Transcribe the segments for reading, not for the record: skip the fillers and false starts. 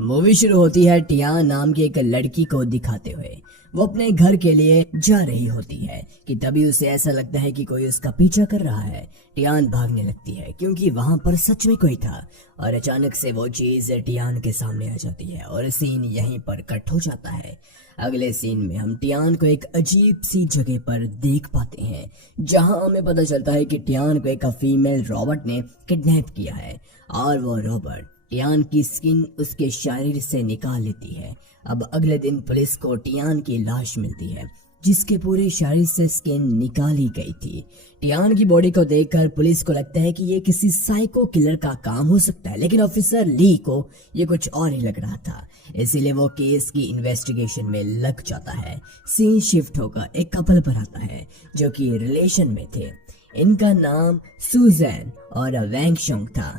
Movie शुरू होती है टियान नाम की एक लड़की को दिखाते हुए। वो अपने घर के लिए जा रही होती है कि तभी उसे ऐसा लगता है कि कोई उसका पीछा कर रहा है। टियान भागने लगती है क्योंकि वहां पर सच में कोई था और अचानक से वो चीज टियान के सामने आ जाती है और सीन यहीं पर कट हो जाता है। अगले सीन में हम टियान को एक अजीब सी जगह पर देख पाते हैं जहां हमें पता चलता है कि टियान को एक फीमेल रॉबर्ट ने किडनैप किया है और वो रॉबर्ट टियान की स्किन उसके शरीर से निकाल लेती है। अब अगले दिन पुलिस को टियान की लाश मिलती है जिसके पूरे शरीर से स्किन निकाली गई थी। टियान की बॉडी को देखकर पुलिस को लगता है कि ये किसी साइको किलर का काम हो सकता है, लेकिन ऑफिसर ली को ये कुछ और ही लग रहा था, इसीलिए वो केस की इन्वेस्टिगेशन में लग जाता है। सीन शिफ्ट होकर एक कपल पर आता है जो कि रिलेशन में थे। इनका नाम सुजैन और वैंग शोंग था।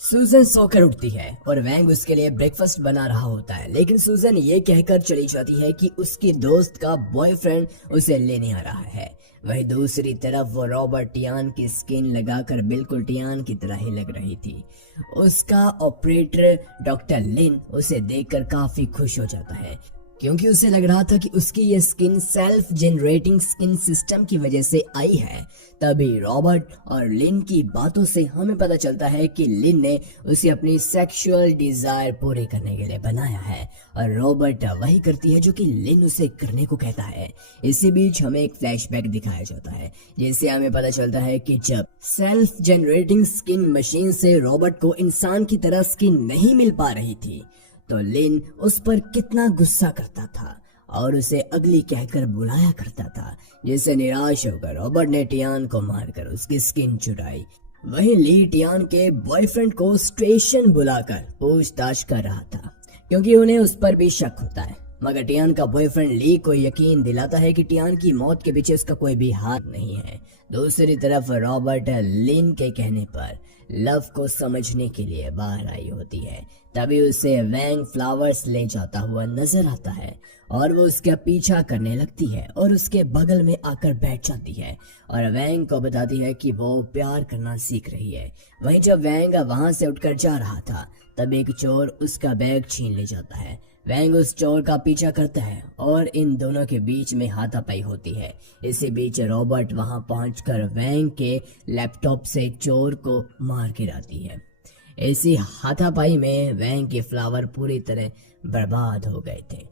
सूजन सोकर उठती है और वैंग उसके लिए ब्रेकफास्ट बना रहा होता है, लेकिन सूजन ये कहकर चली जाती है कि उसकी दोस्त का बॉयफ्रेंड उसे लेने आ रहा है। वहीं दूसरी तरफ वो रॉबर्ट टियान की स्किन लगाकर बिल्कुल टियान की तरह ही लग रही थी। उसका ऑपरेटर डॉक्टर लिन उसे देखकर काफी खुश हो जाता है क्योंकि उसे लग रहा था कि उसकी ये skin self generating skin system की वजह से आई है। तभी रॉबर्ट और लिन की बातों से हमें पता चलता है कि लिन ने उसे अपनी सेक्सुअल डिजायर पूरी करने के लिए बनाया है और रॉबर्ट वही करती है जो कि लिन उसे करने को कहता है। इसी बीच हमें एक फ्लैशबैक दिखाया जाता है जिससे हमें पता चलता है कि जब सेल्फ जनरेटिंग स्किन मशीन से रॉबर्ट को इंसान की तरह स्किन नहीं मिल पा रही थी तो लिन उस पर कितना गुस्सा करता था और उसे अगली कहकर बुलाया करता था, जिससे निराश होकर रॉबर्ट ने टियान को मारकर उसकी स्किन चुराई। वहीं ली टियान के बॉयफ्रेंड को स्टेशन बुलाकर पूछताछ कर रहा था क्योंकि उन्हें उस पर भी शक होता है, मगर टियान का बॉयफ्रेंड ली को यकीन दिलाता है कि टियान की मौत के पीछे उसका कोई भी हाथ नहीं है। दूसरी तरफ रॉबर्ट लिन के कहने पर लव को समझने के लिए बाहर आई होती है। तभी उसे वैंग फ्लावर्स ले जाता हुआ नजर आता है और वो उसका पीछा करने लगती है और उसके बगल में आकर बैठ जाती है और वैंग को बताती है कि वो प्यार करना सीख रही है। वहीं जब वैंग वहां से उठकर जा रहा था तब एक चोर उसका बैग छीन ले जाता है। वैंग उस चोर का पीछा करता है और इन दोनों के बीच में हाथापाई होती है। इसी बीच रॉबर्ट वहां पहुंचकर वैंग के लैपटॉप से चोर को मार गिराती है। इसी हाथापाई में वैंग के फ्लावर पूरी तरह बर्बाद हो गए थे।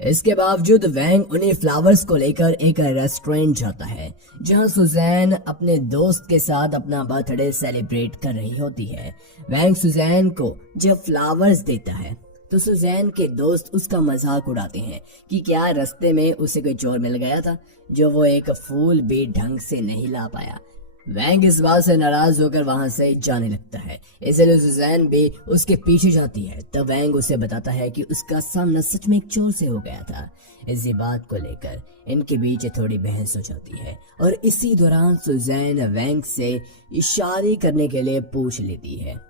इसके बावजूद वैंग उन्हीं फ्लावर्स को लेकर एक रेस्टोरेंट जाता है जहां सुजैन अपने दोस्त के साथ अपना बर्थडे सेलिब्रेट कर रही होती है। वैंग सुजैन को जब फ्लावर्स देता है तो सुजैन के दोस्त उसका मजाक उड़ाते हैं कि क्या रास्ते में उसे कोई चोर मिल गया था जो वो एक फूल भी ढंग से नहीं ला पाया। वैंग इस बात से नाराज होकर वहां से जाने लगता है, इसलिए सुजैन भी उसके पीछे जाती है। तब वैंग उसे बताता है कि उसका सामना सच में एक चोर से हो गया था। इसी बात को लेकर इनके बीच थोड़ी बहस हो जाती है और इसी दौरान सुजैन वैंग से इशारे करने के लिए पूछ लेती है,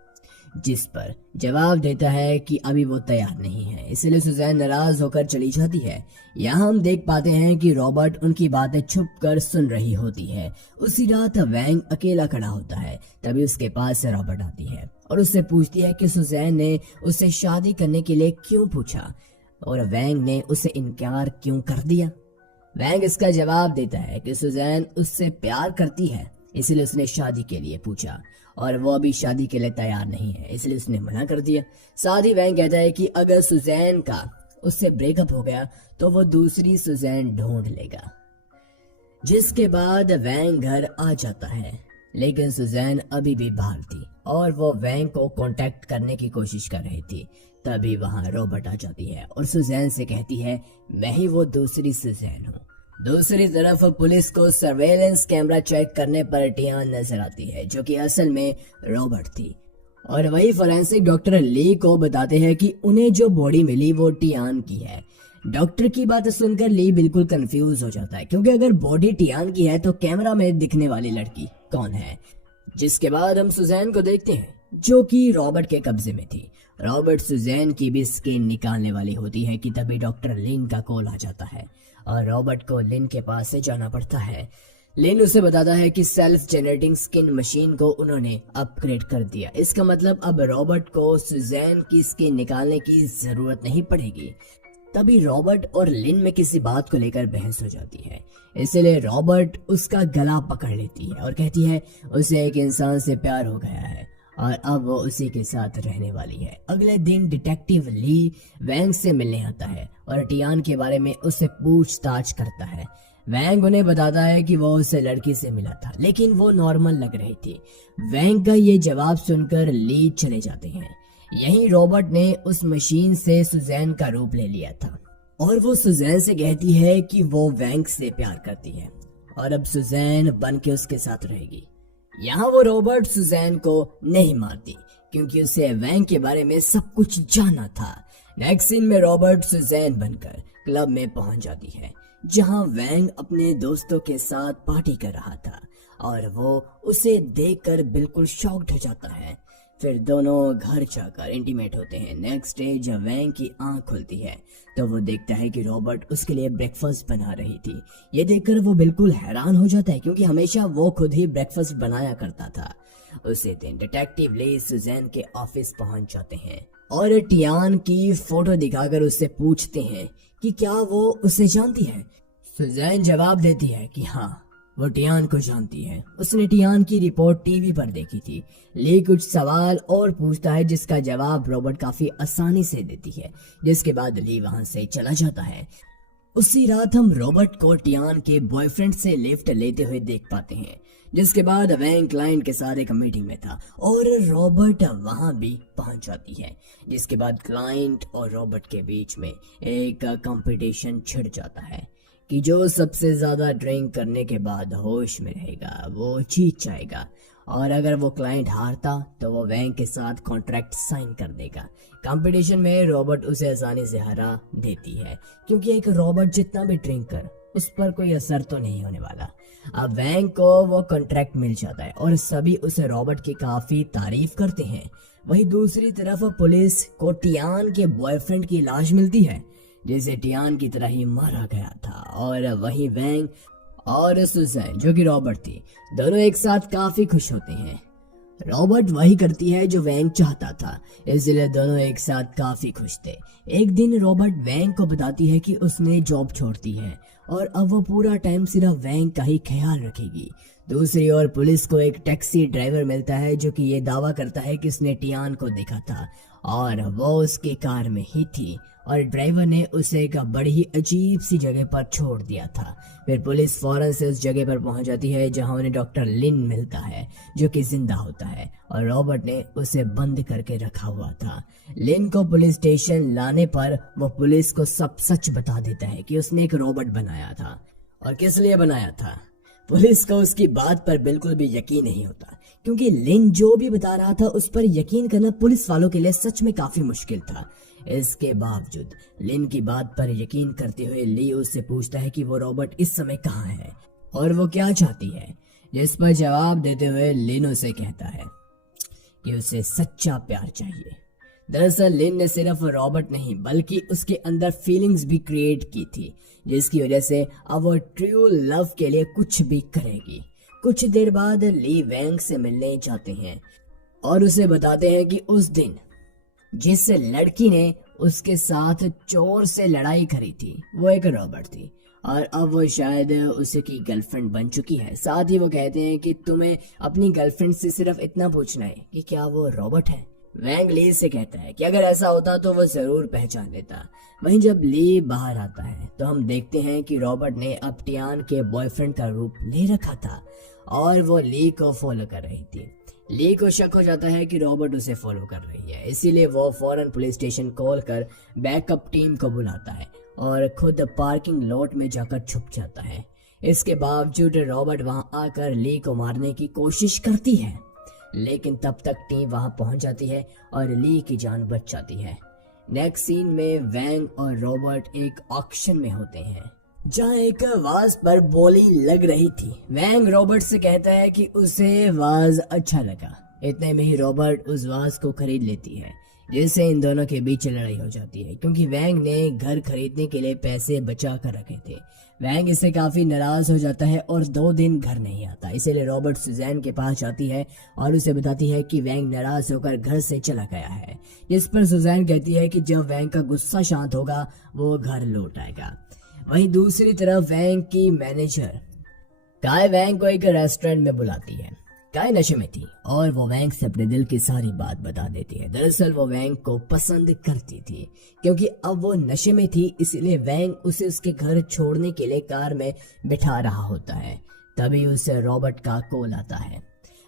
जिस पर जवाब देता है कि अभी वो तैयार नहीं है, इसलिए सुजैन नाराज होकर चली जाती है। यहाँ हम देख पाते हैं कि रॉबर्ट उनकी बातें छुपकर सुन रही होती है। उसी रात वैंग अकेला खड़ा होता है, तभी उसके पास रॉबर्ट आती है और उससे पूछती है कि सुजैन ने उससे शादी करने के लिए क्यों पूछा और वैंग ने उसे इनकार क्यों कर दिया। वैंग इसका जवाब देता है कि सुजैन उससे प्यार करती है, इसलिए उसने शादी के लिए पूछा और वो अभी शादी के लिए तैयार नहीं है, इसलिए उसने मना कर दिया। साथ ही वैंग कहता है कि अगर सुजैन का उससे ब्रेकअप हो गया तो वो दूसरी सुजैन ढूंढ लेगा। जिसके बाद वैंग घर आ जाता है, लेकिन सुजैन अभी भी बाहर थी और वो वैंग को कांटेक्ट करने की कोशिश कर रही थी। तभी वहां रॉबर्ट आ जाती है और सुजैन से कहती है, मैं ही वो दूसरी सुजैन हूँ। दूसरी तरफ पुलिस को सर्वेलेंस कैमरा चेक करने पर टियान नजर आती है जो कि असल में रॉबर्ट थी और वही फोरेंसिक डॉक्टर ली को बताते हैं कि उन्हें जो बॉडी मिली वो टियान की है। डॉक्टर की बात सुनकर ली बिल्कुल कंफ्यूज हो जाता है क्योंकि अगर बॉडी टियान की है तो कैमरा में दिखने वाली लड़की कौन है। जिसके बाद हम सुजैन को देखते हैं जो कि रॉबर्ट के कब्जे में थी। रॉबर्ट सुजैन की भी स्किन निकालने वाली होती है कि तभी डॉक्टर लिन का कॉल आ जाता है और रॉबर्ट को लिन के पास से जाना पड़ता है। लिन उसे बताता है कि सेल्फ जनरेटिंग स्किन मशीन को उन्होंने अपग्रेड कर दिया। इसका मतलब अब रॉबर्ट को सुजैन की स्किन निकालने की जरूरत नहीं पड़ेगी। तभी रॉबर्ट और लिन में किसी बात को लेकर बहस हो जाती है। इसलिए रॉबर्ट उसका गला पकड़ लेती है और कहती है उसे एक इंसान से प्यार हो गया है और अब वो उसी के साथ रहने वाली है। अगले दिन डिटेक्टिव ली वैंग से मिलने आता है और टियान के बारे में उससे पूछताछ करता है। वैंग उन्हें बताता है कि वो उसे लड़की से मिला था, लेकिन वो नॉर्मल लग रही थी। वैंग का ये जवाब सुनकर ली चले जाते हैं। यहीं रॉबर्ट ने उस मशीन से सुजैन का रूप ले लिया था और वो सुजैन से कहती है कि वो वैंग से प्यार करती है और अब सुजैन बन के उसके साथ रहेगी। यहाँ वो रॉबर्ट सुजैन को नहीं मारती क्योंकि उसे वैंग के बारे में सब कुछ जानना था। नेक्स्ट सीन में रॉबर्ट सुजैन बनकर क्लब में पहुंच जाती है जहां वैंग अपने दोस्तों के साथ पार्टी कर रहा था और वो उसे देखकर बिल्कुल शॉक्ड हो जाता है। फिर दोनों घर जाकर इंटीमेट होते हैं। नेक्स्ट डे जब वैंग की आंख खुलती है तो वो देखता है कि रॉबर्ट उसके लिए ब्रेकफास्ट बना रही थी। ये देखकर वो बिल्कुल हैरान हो जाता है क्योंकि हमेशा वो खुद ही ब्रेकफास्ट बनाया करता था। उसी दिन डिटेक्टिव ली सुजैन के ऑफिस पहुंच जाते हैं और टियान की फोटो दिखाकर उससे पूछते हैं कि क्या वो उसे जानती है। सुजैन जवाब देती है कि हाँ, वो टियान को जानती है। उसने टियान की रिपोर्ट टीवी पर देखी थी। ली कुछ सवाल और पूछता है जिसका जवाब रॉबर्ट काफी आसानी से देती है, जिसके बाद ली वहां से चला जाता है। उसी रात हम रॉबर्ट को टियान के बॉयफ्रेंड से लिफ्ट लेते हुए देख पाते हैं, जिसके बाद वैंग क्लाइंट के साथ एक मीटिंग में था और रॉबर्ट वहां भी पहुंच जाती है, जिसके बाद क्लाइंट और रॉबर्ट के बीच में एक कंपटीशन छिड़ जाता है कि जो सबसे ज्यादा ड्रिंक करने के बाद होश में रहेगा वो जीत जाएगा और अगर वो क्लाइंट हारता तो वो वैंग के साथ कॉन्ट्रैक्ट साइन कर देगा। कंपटीशन में रॉबर्ट उसे आसानी से हरा देती है क्योंकि एक रॉबर्ट जितना भी ड्रिंक कर उस पर कोई असर तो नहीं होने वाला। अब वैंग को वो कॉन्ट्रैक्ट मिल जाता है और सभी उसे रॉबर्ट की काफी तारीफ करते हैं। वहीं दूसरी तरफ पुलिस को टियान के बॉयफ्रेंड की लाश मिलती है जिसे टियान की तरह ही मारा गया था और वहीं वैंग और सुजैन जो कि रॉबर्ट थी दोनों एक साथ काफी खुश होते हैं। रॉबर्ट वही करती है जो वैंग चाहता था, इसलिए दोनों एक साथ काफी खुश थे। एक दिन रॉबर्ट वैंग को बताती है कि उसने जॉब छोड़ दी है और अब वो पूरा टाइम सिर्फ वैंग का ही ख्याल रखेगी। दूसरी ओर पुलिस को एक टैक्सी ड्राइवर मिलता है जो कि ये दावा करता है कि उसने टियान को देखा था और वो उसकी कार में ही थी और ड्राइवर ने उसे एक बड़ी ही अजीब सी जगह पर छोड़ दिया था। फिर पुलिस फौरन से उस जगह पर पहुंच जाती है जहां उन्हें डॉक्टर लिन मिलता है जो कि जिंदा होता है और रॉबर्ट ने उसे बंद करके रखा हुआ था। लिन को पुलिस स्टेशन लाने पर वो पुलिस को सब सच बता देता है कि उसने एक रोबोट बनाया था और किस लिए बनाया था। पुलिस को उसकी बात पर बिल्कुल भी यकीन नहीं होता क्योंकि लिन जो भी बता रहा था उस पर यकीन करना पुलिस वालों के लिए सच में काफी मुश्किल था। इसके बावजूद लिन की बात पर यकीन करते हुए ली उससे पूछता है कि वो रॉबर्ट इस समय कहाँ है और वो क्या चाहती है, जिस पर जवाब देते हुए लिन उसे कहता है कि उसे सच्चा प्यार चाहिए। दरअसल लिन ने सिर्फ रॉबर्ट नहीं बल्कि उसके अंदर फीलिंग्स भी क्रिएट की थी जिसकी वजह से अब वो ट्रू लव के लिए कुछ भी करेगी। कुछ देर बाद ली वैंग से मिलने जाते हैं और उसे बताते हैं कि उस दिन जिस लड़की ने उसके साथ चोर से लड़ाई करी थी वो एक रॉबर्ट थी और अब वो शायद उसे की गर्लफ्रेंड बन चुकी है। साथ ही वो कहते हैं कि तुम्हें अपनी गर्लफ्रेंड से सिर्फ इतना पूछना है कि क्या वो रॉबर्ट है। वैंग ली से कहता है कि अगर ऐसा होता तो वो जरूर पहचान लेता। वहीं जब ली बाहर आता है तो हम देखते हैं कि रॉबर्ट ने अब टियान के बॉयफ्रेंड का रूप ले रखा था और वो ली को फॉलो कर रही थी। ली को शक हो जाता है कि रॉबर्ट उसे फॉलो कर रही है, इसीलिए वो फौरन पुलिस स्टेशन कॉल कर बैकअप टीम को बुलाता है और खुद पार्किंग लॉट में जाकर छुप जाता है। इसके बावजूद रॉबर्ट वहां आकर ली को मारने की कोशिश करती है, लेकिन तब तक टीम वहां पहुंच जाती है और ली की जान बच जाती है। नेक्स्ट सीन में वैंग और रॉबर्ट एक ऑक्शन में होते हैं जहां एक वाज पर बोली लग रही थी। वैंग रॉबर्ट से कहता है कि उसे वाज अच्छा लगा। इतने में ही रॉबर्ट उस वाज को खरीद लेती है। जिससे इन दोनों के बीच लड़ाई हो जाती है क्योंकि वैंग ने घर खरीदने के लिए पैसे बचा कर रखे थे। वैंग इससे काफी नाराज हो जाता है और 2 दिन घर नहीं आता। इसीलिए रॉबर्ट सुजैन के पास जाती है और उसे बताती है कि वैंग नाराज होकर घर से चला गया है। जिस पर सुजैन कहती है कि जब वैंग का गुस्सा शांत होगा वो घर लौट आएगा। वहीं दूसरी तरफ वैंग की मैनेजर काय वैंग को एक रेस्टोरेंट में बुलाती है। काय नशे में थी और वो वैंग से अपने दिल की सारी बात बता देती है। दरअसल वो वैंग को पसंद करती थी क्योंकि अब वो नशे में थी, इसलिए वैंग उसे उसके घर छोड़ने के लिए कार में बिठा रहा होता है। तभी उसे रॉबर्ट का कॉल आता है।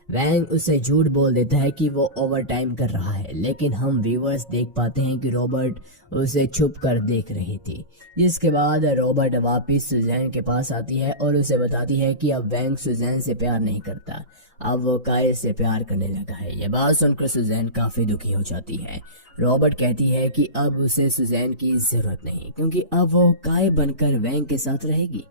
वैंग उसे झूठ बोल देता है कि वो ओवर टाइम कर रहा है, लेकिन हम व्यूअर्स देख पाते हैं कि रॉबर्ट उसे छुप कर देख रही थी। जिसके बाद रॉबर्ट वापिस सुजैन के पास आती है और उसे बताती है कि अब वैंग सुजैन से प्यार नहीं करता, अब वो काय से प्यार करने लगा है। ये बात सुनकर सुजैन काफी दुखी हो जाती है। रॉबर्ट कहती है कि अब उसे सुजैन की जरूरत नहीं क्योंकि अब वो काय बनकर वैंग के साथ रहेगी।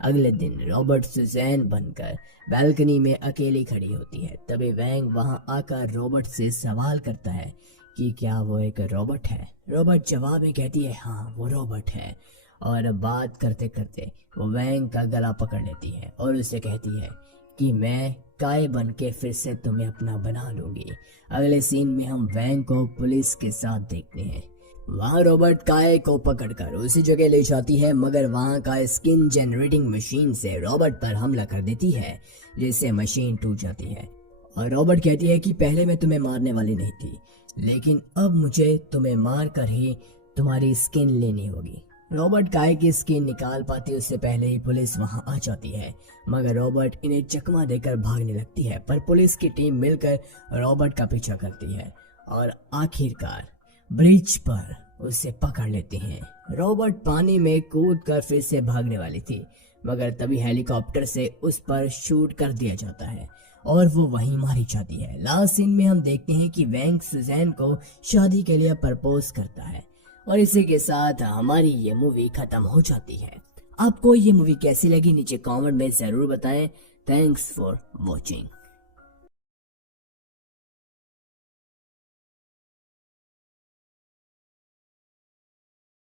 अगले दिन रॉबर्ट सुजैन बनकर बालकनी में अकेली खड़ी होती है। तभी वैंग वहां आकर रॉबर्ट से सवाल करता है कि क्या वो एक रॉबोट है। रॉबर्ट जवाब में कहती है हाँ वो रॉबर्ट है, और बात करते करते वो वैंग का गला पकड़ लेती है और उसे कहती है कि मैं काय बन के फिर से तुम्हें अपना बना लूंगी। अगले सीन में हम वैंग को पुलिस के साथ देखते हैं। वहाँ रॉबर्ट काय को पकड़कर उसी जगह ले जाती है, मगर वहाँ का स्किन जनरेटिंग मशीन से रॉबर्ट पर हमला कर देती है, जिससे मशीन टूट जाती है। और रॉबर्ट कहती है कि पहले मैं तुम्हें मारने वाली नहीं थी, लेकिन अब मुझे तुम्हें मार कर ही तुम्हारी स्किन लेनी होगी। रॉबर्ट काय की स्किन निकाल पाती उससे पहले ही पुलिस वहां आ जाती है, मगर रॉबर्ट इन्हें चकमा देकर भागने लगती है। पर पुलिस की टीम मिलकर रॉबर्ट का पीछा करती है और आखिरकार ब्रिज पर उसे पकड़ लेते हैं। रॉबर्ट पानी में कूदकर फिर से भागने वाली थी, मगर तभी हेलीकॉप्टर से उस पर शूट कर दिया जाता है और वो वहीं मारी जाती है। लास्ट सीन में हम देखते हैं कि वैंग सुजैन को शादी के लिए प्रपोज करता है और इसी के साथ हमारी ये मूवी खत्म हो जाती है। आपको ये मूवी कैसी लगी नीचे कमेंट में जरूर बताएं। Thanks for watching.